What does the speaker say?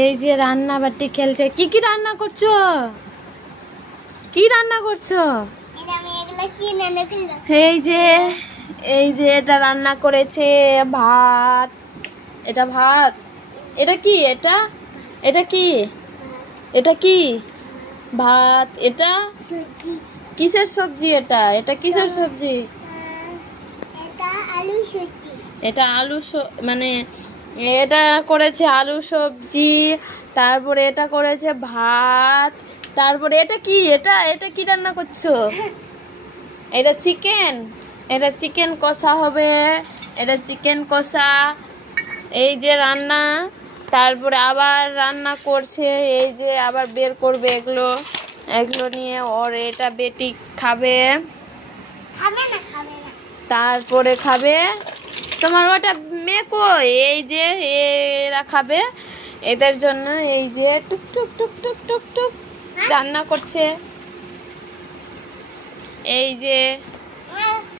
এই যে রান্না বাটি খেলছে। কি কি রান্না করছো? কি রান্না করছো? এই যে এটা রান্না করেছে ভাত। এটা ভাত। এটা কি? এটা কি? এটা কি? ভাত। এটা কিসের সবজি? এটা কিসের সবজি? এটা আলু মানে এটা করেছে আলু সবজি, তারপরে এটা করেছে ভাত, তারপরে এটা কি? এটা কি রান্না করছো? এটা চিকেন। এটা চিকেন কষা হবে। এটা চিকেন কষা। এই যে রান্না, তারপরে আবার রান্না করছে। এই যে আবার বের করবে এগুলো নিয়ে ওর এটা বেটি খাবে, তারপরে খাবে। তোমার ওটা মেয়ে কই? এই যে এরা খাবে, এদের জন্য এই যে টুক টুক টুক টুক টুক টুক রান্না করছে। এই যে